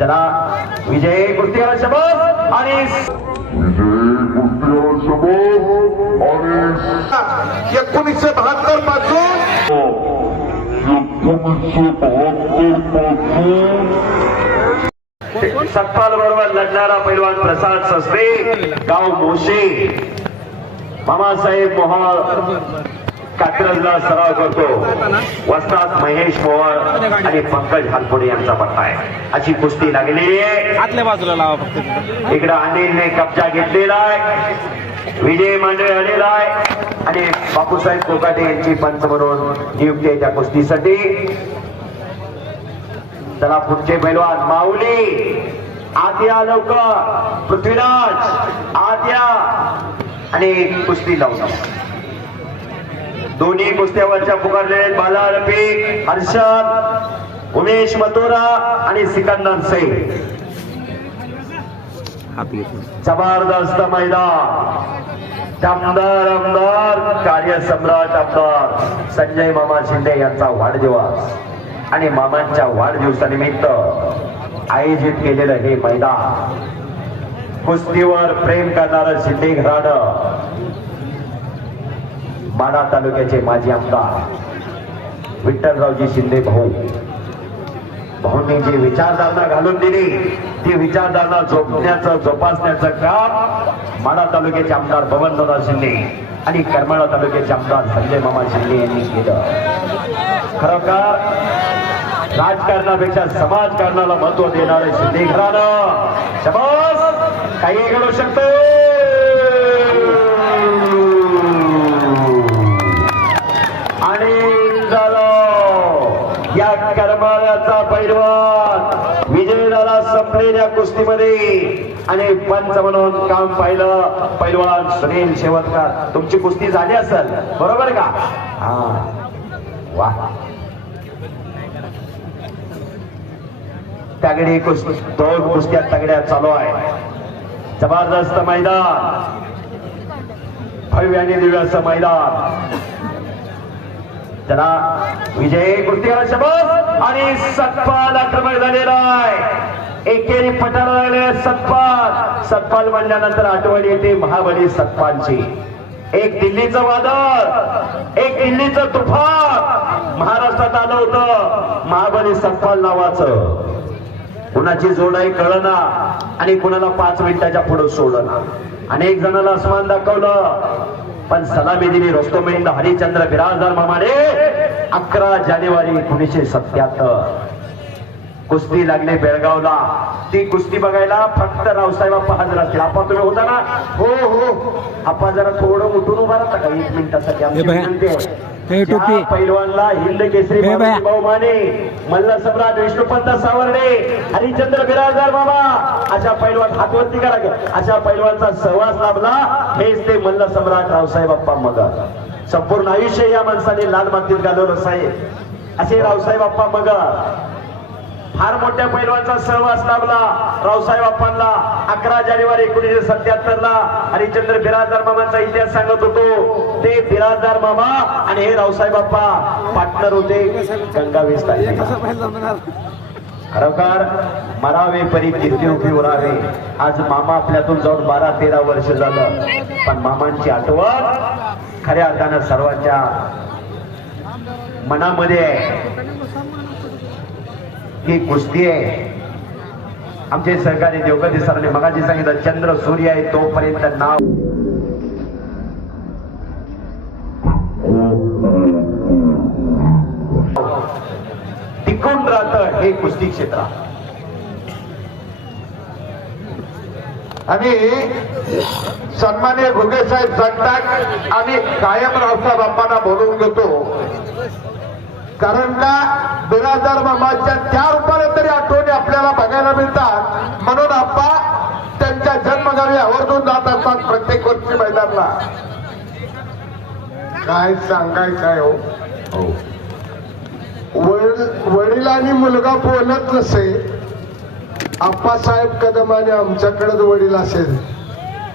चला. विजय कुस्तीवर शबस आणि एकोणीसशे बहात्तरपासून सत्पाल बरोबर लढणारा पैलवान प्रसाद सस्ते गाव मोशे मामासाहेब मोहोळ कात्रजला सराव करतो. वस्ताद महेश मोहोळ आणि पंकज हालपुडे यांचा पट्टा आहे. अशी कुस्ती लागलेली आहे आतल्या बाजूला लावा फक्त. इकडं अनिलने कब्जा घेतलेला आहे. विजय मांडवे आलेला आहे. आणि बापूसाहेब कोकाटे यांची पंच म्हणून नियुक्ती आहे त्या कुस्तीसाठी. चला पुढचे पैलवान. माऊली आद्या लवकर. पृथ्वीराज आद्या आणि कुस्ती लावून दोन्ही कुस्त्यावरच्या पुकारलेले बाला रफी हर्षद उमेश मथुरा आणि सिकंदर सिंग. जबरदस्त मैदान. दमदार आमदार कार्यसम्राट आमदार संजय मामा शिंदे यांचा वाढदिवस आणि मामांच्या वाढदिवसानिमित्त आयोजित केलेलं हे मैदान. कुस्तीवर प्रेम करणारं शिंदे घराणं. माडा तालुक्याचे माजी आमदार विठ्ठलरावजी शिंदे भाऊ. भाऊंनी जी विचारधारणा घालून दिली ती विचारधारणा जोपण्याचं जोपासण्याचं काम माडा तालुक्याचे आमदार भवनदादा शिंदे आणि करमाळा तालुक्याचे आमदार संजय मामा शिंदे यांनी केलं. खरोखर राजकारणापेक्षा समाजकारणाला महत्त्व देणारे शिंदे घराणं. शबास! काही घडू शकतो आणि झालं या करमाळ्याचा पैलवान विजय झाला संपलेल्या कुस्तीमध्ये आणि पंच म्हणून काम पाहिलं. पैलवान सुनील शेवटकर तुमची कुस्ती झाली असेल बरोबर का? हा. वा. तगडी कुस्ती दोन कुस्त्या तगड्या चालू आहे जबरदस्त मैदान. भव्य आणि दिव्य मैदान. त्याला विजय कुस्तीवर शबस! आणि सतपाल आक्रमण झालेला आहे एकेरी पटाला लागले सतपाल. सतपाल म्हणल्यानंतर आठवण येते महाबली सतपालची. एक दिल्लीचं वादळ एक दिल्लीचं तुफान. महाराष्ट्रात आलं होतं महाबली सतपाल नावाचं. कुणाची जोड आहे कळना आणि कुणाला पाच मिनिटाच्या पुढे सोडना. अनेक जणांना अस्मान दाखवलं. पण सलामी दिली रोस्तोमेंद हरिचंद्र बिराजदार मामाने अकरा जानेवारी एकोणीसशे सत्याहत्तर कुस्ती लागले बेळगावला. ती कुस्ती बघायला फक्त रावसाहेब आप्पा हजर असतील. आप्पा तुम्ही होता ना हो हो. आप्पा जरा थोडं उठून उभा राहता का? एक मिनिटासाठी. आमची. विनंती आहे. पैलवानला हिंद केसरी. भाऊ माने मल्ल सम्राट विष्णुपंत सावर्डे हरिचंद्र बिराजदार बाबा. अशा पैलवान हातवरती करा. अशा पैलवानचा सहवास लाभला. हेच ते मल्ल सम्राट रावसाहेब बाप्पा मगर संपूर्ण आयुष्य या माणसाने लाल मातीत घालवलं साहेब. असे रावसाहेब बाप्पा मगर फार मोठ्या पैलवानचा सहवास लाभला. रावसाहेब बाप्पांना अकरा जानेवारी एकोणीसशे सत्याहत्तर ला हरिचंद्र बिराजदार मामाचा इतिहास सांगत होतो. ते बिराजदार मामा आणि हे रावसाहेब बाप्पा पार्टनर होते गंगा खरोखर मरावे परी किती उभी उरावे आज मामा आपल्यातून जाऊन बारा तेरा वर्ष झालं. पण मामांची आठवण खऱ्या अर्थानं सर्वांच्या मनामध्ये आहे. ही कुस्ती आहे. आमचे सहकारी देवगती सरांनी मगाशी सांगितलं चंद्र सूर्य आहे तोपर्यंत नाव. टिकून राहत हे कुस्ती क्षेत्र. आणि सन्मान्य घुगे साहेब सांगतात आम्ही कायम रावसाहेब बाप्पांना बोलवून घेतो. कारण का? बिराजदार मामाच्या त्या रूपाने तरी आठवणी आपल्याला बघायला मिळतात. म्हणून आप्पा त्यांच्या जन्मगावी आवर्जून जात असतात प्रत्येक वर्षी मैदानला. काय सांगायचं आहे हो. वडील वडील आणि मुलगा बोलत नसे आप्पासाहेब कदम आणि आमच्याकडेच वडील असेल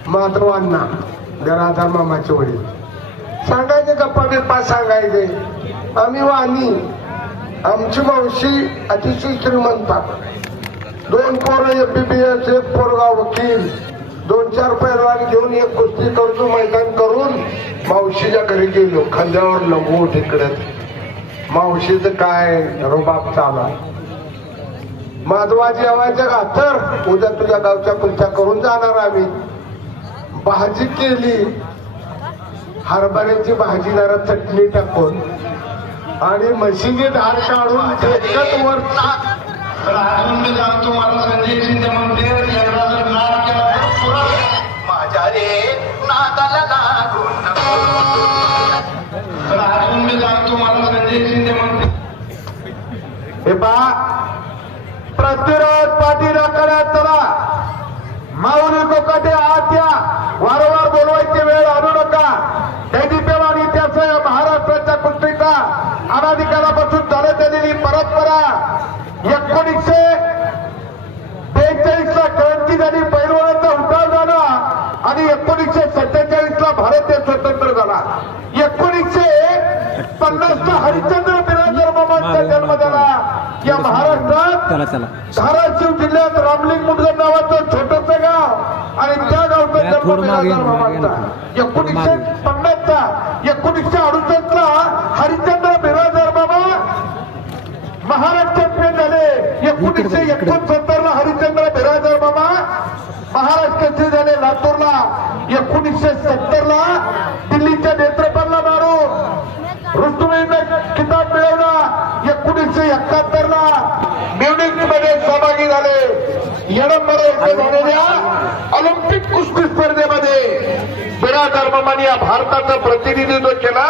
माधवांना गराधार मामाचे वडील. सांगायचे गप्पा बिप्पा सांगायचे. आम्ही वाणी आमची मावशी अतिशय श्रीमंत दोन पोरं एम बी बी एस एक पोरगा वकील. दोन चार पैलवान घेऊन एक कुस्ती करतो मैदान करून मावशीच्या घरी गेलो. खांद्यावर लंबू तिकडे मावशीचं काय? रुबाब चाला माधवा जेवायच्या घातर उद्या तुझ्या गावच्या कुलच्या करून जाणार आम्ही. भाजी केली. हरभऱ्याची भाजी जरा चटणी टाकून. आणि म्हशीची धार काढून एकच वर सांगतो मला संजय शिंदे म्हणते माझ्या रे नादाला लागून सांगतो मला संजय शिंदे म्हणते. हे पहा. प्रतिरोध पाठीला करत चला. माऊली कोकाटे आत या वारंवार बोलवायची वेळ आणू नका. दैदिप्यमान एकोणीसशे बेचाळीस ला क्रांती झाली पैलवानाचा उठाव झाला आणि एकोणीसशे सत्तेचाळीस ला भारत देश स्वतंत्र झाला. एकोणीसशे पन्नास ला हरिश्चंद्र मामांचा जन्म झाला. या महाराष्ट्रात धाराशिव जिल्ह्यात रामलिंग मुडगम नावाचं छोटस गाव आणि त्या गावचा जन्म बिराजदार ना, मागे ना. मामांचा एकोणीसशे एकोणीसशे अडुसष्ट ला हरिश्चंद्र बिराजदार मामा महाराष्ट्र एकोणीसशे. एकोणसत्तर ला हरिश्चंद्र बिराजदार मामा महाराष्ट्राचे झाले लातूरला एकोणीसशे सत्तर ला दिल्लीच्या नेत्रपालला मारून रुस्तुमीनं किताब मिळवला एकोणीसशे एकाहत्तर ला म्युनिकमध्ये सहभागी झाले. येणंमध्ये येथे झालेल्या ऑलिम्पिक कुस्ती स्पर्धेमध्ये बिराजदार मामाने या भारताचं प्रतिनिधित्व केला.